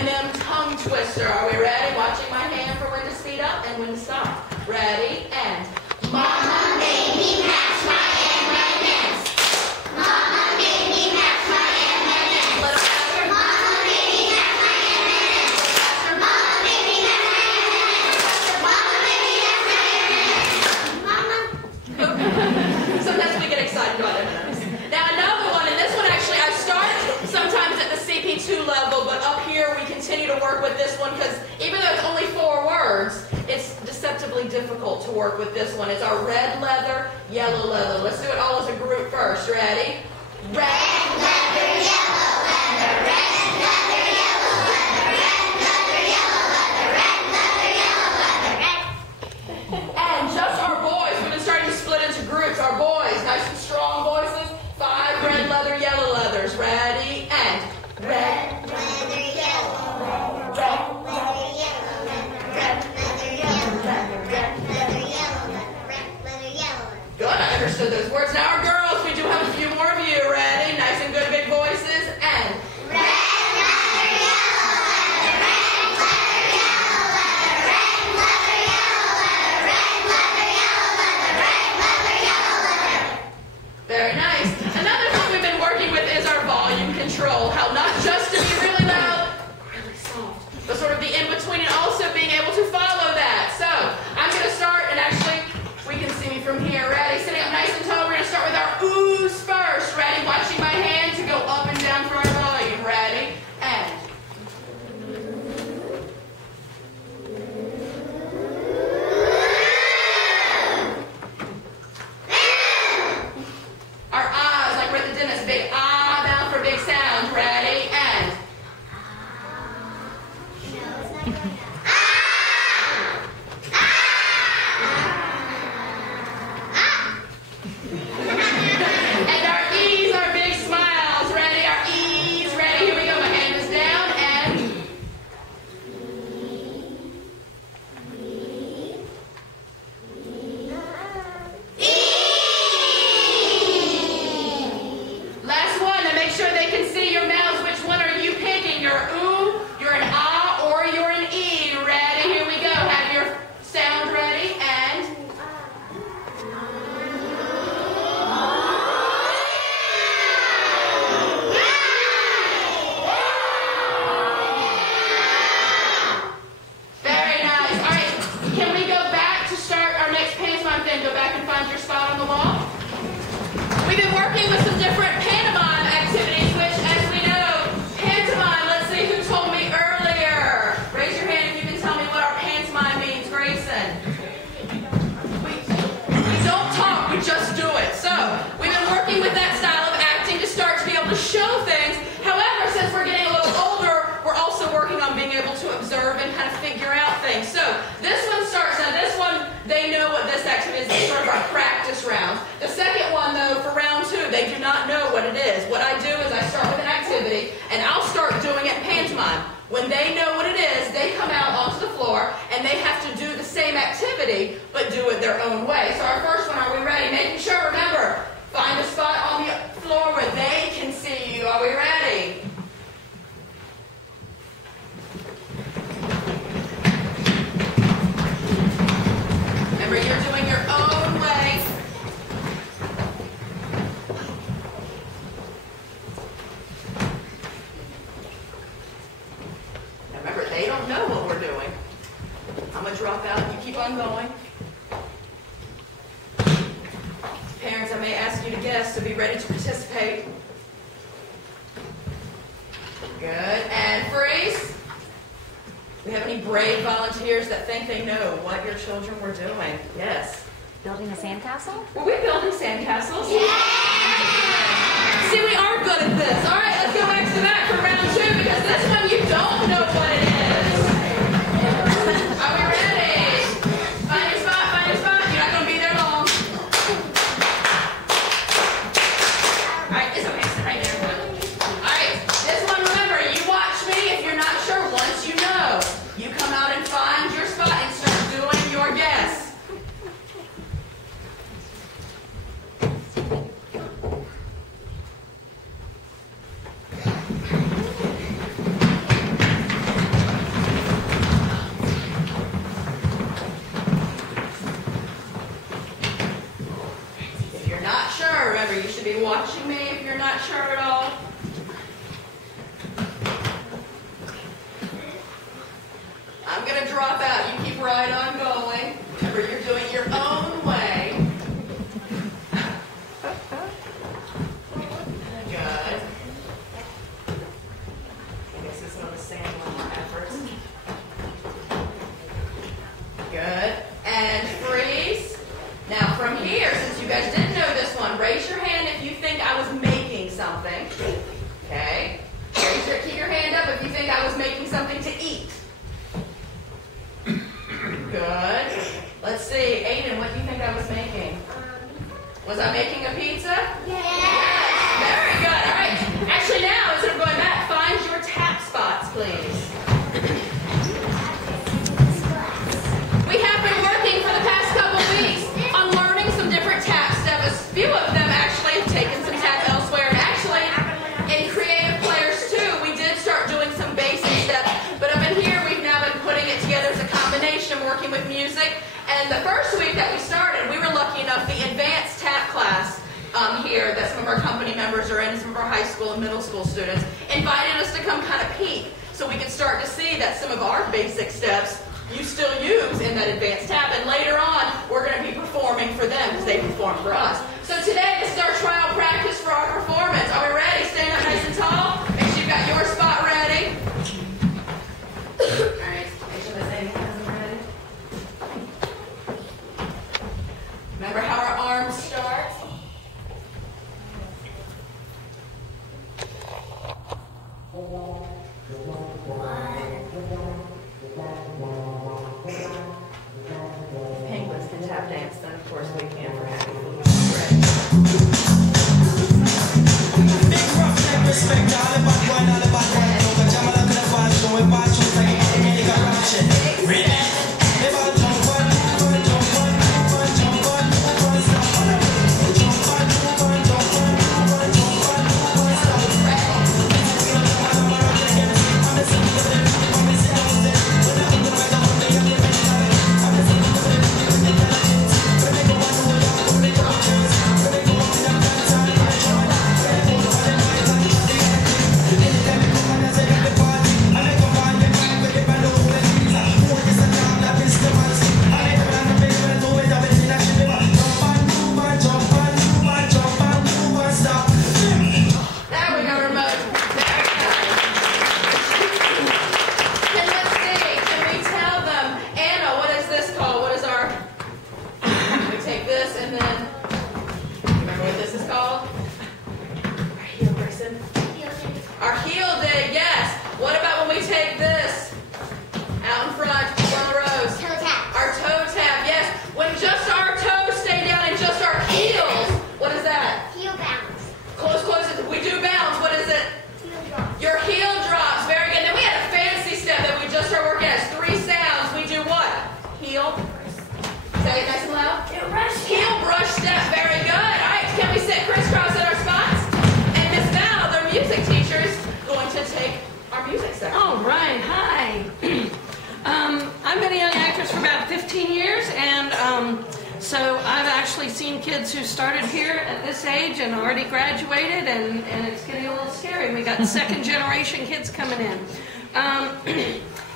M&M tongue twister. Are we ready? Watching my hand for when to speed up and when to stop. Ready? And Mama made me match my M&Ms. Mama made me match my M&Ms. Little faster. Mama made me match my M&Ms. Faster. Mama made me match my M&Ms. Faster. Mama made me match my M&Ms. Mama. Sometimes we get excited about M&Ms. Now another one, and this one actually I start sometimes at the CP2 level, but up here we continue to work with this one because even though it's only 4 words, it's deceptively difficult to work with this one. It's our red leather, yellow leather. Let's do it all as a group first. Ready? Red leather, yellow leather, red leather, yellow leather, red leather, yellow leather, red leather, yellow leather, red. And just our boys, we've been starting to split into groups. Our boys, nice and strong voices. 5 red leather, yellow leathers. Ready? And red leather, yellow leather, red leather, yellow leather, red leather, yellow leather, red leather, yellow leather, red leather, yellow leather. Good, I understood those words. Now our girls, we do have a few more of you. Ready? Nice and good, big voices. And red leather, yellow leather, red leather, yellow leather, red leather, yellow leather, red leather, yellow leather, red leather, yellow leather. Very nice. Another thing we've been working with is our volume control. How not just to be really loud, really soft, but sort of the in-between and also being able to follow that. So I'm going to start, and actually we can see me from here. Ready? Sitting up nice and tall. We're going to start with our oohs first. Ready? Watching my hand to go up and down for our volume. Ready? And our ahs, like we're at the dentist, big ah down for big sound. Ready? And and our e's are big smiles. Ready? Our e's. Ready? Here we go. My hand is down and last one, and make sure they can see your mouths. Which one are you picking? Your ooh, you're an ah, or you're an e. Ready? Here we go. Have your sound ready and very nice. All right, can we go back to start our next pantomime thing? Go back and find your spot on the wall. We've been working with some different pantomime activities, which, as we know, pantomime, let's see who told me earlier. Raise your hand if you can tell me what our pantomime means, Grayson. We don't talk, we just do it. So, we've been working with that style of acting to start to be able to show things. However, since we're getting a little older, we're also working on being able to observe and kind of figure out things. So, this one starts, now this one, they know what this activity is. It's sort of our practice round. The second one, though, for round 2, they do not know what it is. What I do is I start with an activity, and I'll start doing it pantomime. When they know what it is, they come out onto the floor, and they have to do the same activity, but do it their own way. So our first one, are we ready? Making sure, remember, find a spot on the floor where they can see you. Are we ready? Remember, you're doing your own way. Now remember, they don't know what we're doing. I'm going to drop out. You keep on going. Parents, I may ask you to guess, so be ready to participate. Good. And freeze. Do we have any brave volunteers that think they know what your children were doing? Yes. Building a sandcastle? Were we building sandcastles? Yeah! See, we are good at this. All right, let's go back to back for round 2 because this one you don't know what it is. Are we ready? Find your spot, find your spot. You're not going to be there long. All right, it's okay. Sit right there. All right, this one, remember, you watch me. If you're not sure, once you know, you come out and find your spot and start doing your guess. Sandy one more effort. Good. And freeze. Now from here, since you guys didn't know this one, raise your hand if you think I was making something. Okay. Keep your hand up if you think I was making something to eat. Good. Let's see. Aiden, what do you think I was making? Was I making a pizza? Yes. Very good. All right. Actually now, instead of going back, find your tap spots, please. We have been working for the past couple weeks on learning some different tap steps. A few of them actually have taken some tap elsewhere. And actually, in Creative Players 2, we did start doing some basic steps. But up in here, we've now been putting it together as a combination, working with music. And the first week that we started, we were lucky enough, the advanced tap class here that some of our company members are in, some of our high school and middle school students, invited us to come kind of peek so we could start to see that some of our basic steps you still use in that advanced tap. And later on, we're going to be performing for them as they perform for us. So today, this is our trial practice for our performance. Are we ready? Stand up nice and tall. Make sure you've got your spot ready. All right. Make sure Miss Amy has them ready. Remember how our arms start? Penguins can tap dance, then of course we can for Happy Food. Big rough neck respect, all about one, all about one. No, but I'm not gonna find you and watch you like any corruption. Really? If I jump on, jump on, jump on, stop. Jump on, stop. So I've actually seen kids who started here at this age and already graduated, and it's getting a little scary. We got second generation kids coming in.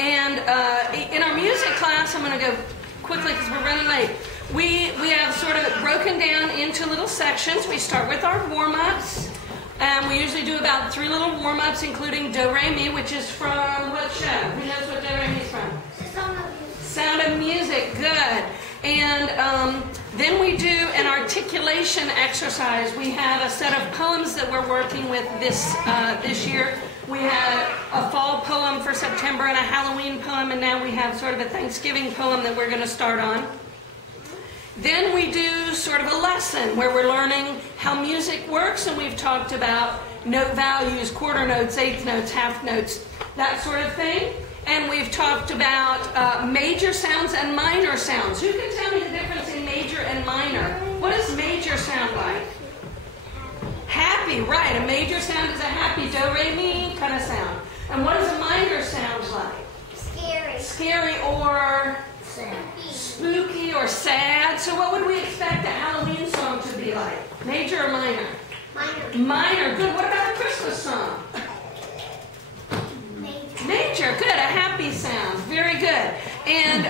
In our music class, I'm going to go quickly because we're running late. We have sort of broken down into little sections. We start with our warm-ups, and we usually do about 3 little warm-ups, including Do Re Mi, which is from what show? Who knows what Do Re Mi is from? Sound of Music. Good. And then we do an articulation exercise. We have a set of poems that we're working with this year. We had a fall poem for September and a Halloween poem, and now we have sort of a Thanksgiving poem that we're going to start on. Then we do sort of a lesson where we're learning how music works, and we've talked about note values, quarter notes, eighth notes, half notes, that sort of thing. And we've talked about major sounds and minor sounds. Who can tell me the difference in major and minor? What does major sound like? Happy, right. A major sound is a happy do, re, mi kind of sound. And what does a minor sound like? Scary. Scary or spooky or sad. So what would we expect a Halloween song to be like? Major or minor? Minor. Minor. Good. What about a Christmas song? Major, good, a happy sound, very good. And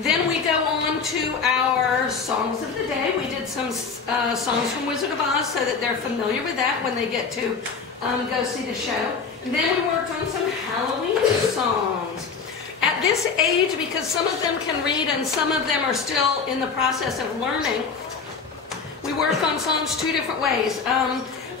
then we go on to our songs of the day. We did some songs from Wizard of Oz so that they're familiar with that when they get to go see the show. And then we worked on some Halloween age, because some of them can read and some of them are still in the process of learning, we work on songs two different ways.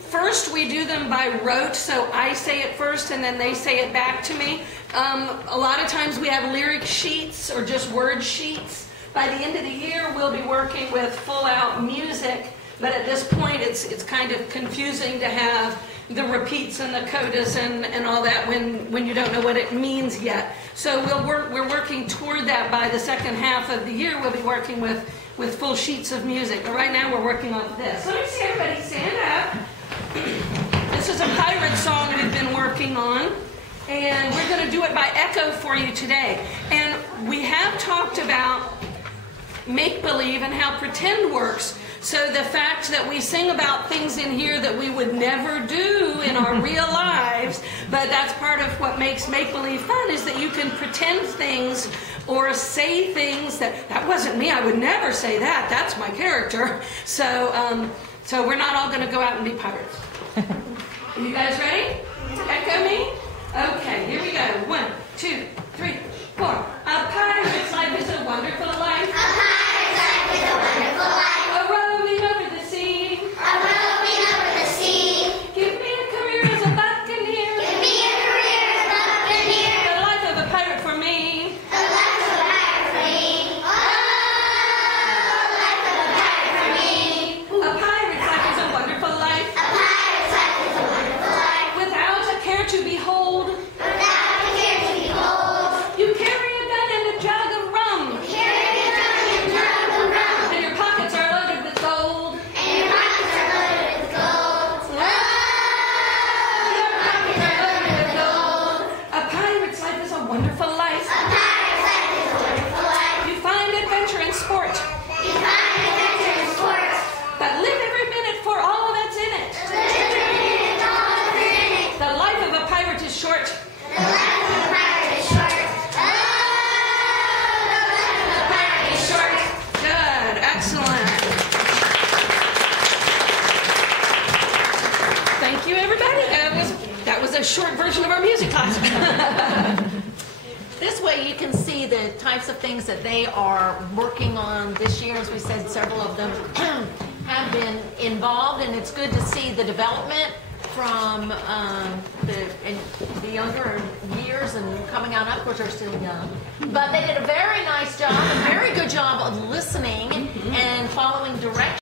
First, we do them by rote, so I say it first and then they say it back to me. A lot of times we have lyric sheets or just word sheets. By the end of the year, we'll be working with full-out music, but at this point it's kind of confusing to have the repeats and the codas and all that when you don't know what it means yet. So we're working toward that. By the second half of the year, we'll be working with full sheets of music. But right now we're working on this. Let me see everybody stand up. This is a pirate song we've been working on, and we're going to do it by echo for you today. And we have talked about make-believe and how pretend works. So the fact that we sing about things in here that we would never do in our real lives, but that's part of what makes make-believe fun, is that you can pretend things or say things that wasn't me, I would never say that, that's my character. So we're not all going to go out and be pirates. Are you guys ready? Echo me? Okay, here we go. 1, 2, 3, 4. A pirate's life is a wonderful life. A pirate's life is a wonderful life. A rowing over the sea. A rowing over the sea. Give me a career as a buccaneer. Give me a career as a buccaneer. The life of a pirate for me. The life of a pirate for me. Oh, the life of a pirate for me. A pirate's life is a wonderful life. A pirate's life is a wonderful life. Without a care to behold. Without a care to behold. You carry a gun and a jug of rum. Carry a gun and a jug of rum. And your pockets are loaded with gold. And your pockets are loaded with gold. Oh, your pockets are loaded with gold. A pirate's life is a wonderful life. A pirate's life is a wonderful life. You find adventure and sport. You find adventure and sport. But live every minute for all that's in it. Live every minute, all that's in it. The life of a pirate is short. The life of a pirate is short. Oh, the life of a pirate is short. Good. Excellent. Thank you, everybody. That was a short version of our music class. This way you can see the types of things that they are working on this year. As we said, several of them have been involved, and it's good to see the development from the younger years and coming on up. Of course, they're still young. But they did a very nice job, a very good job of listening and following directions.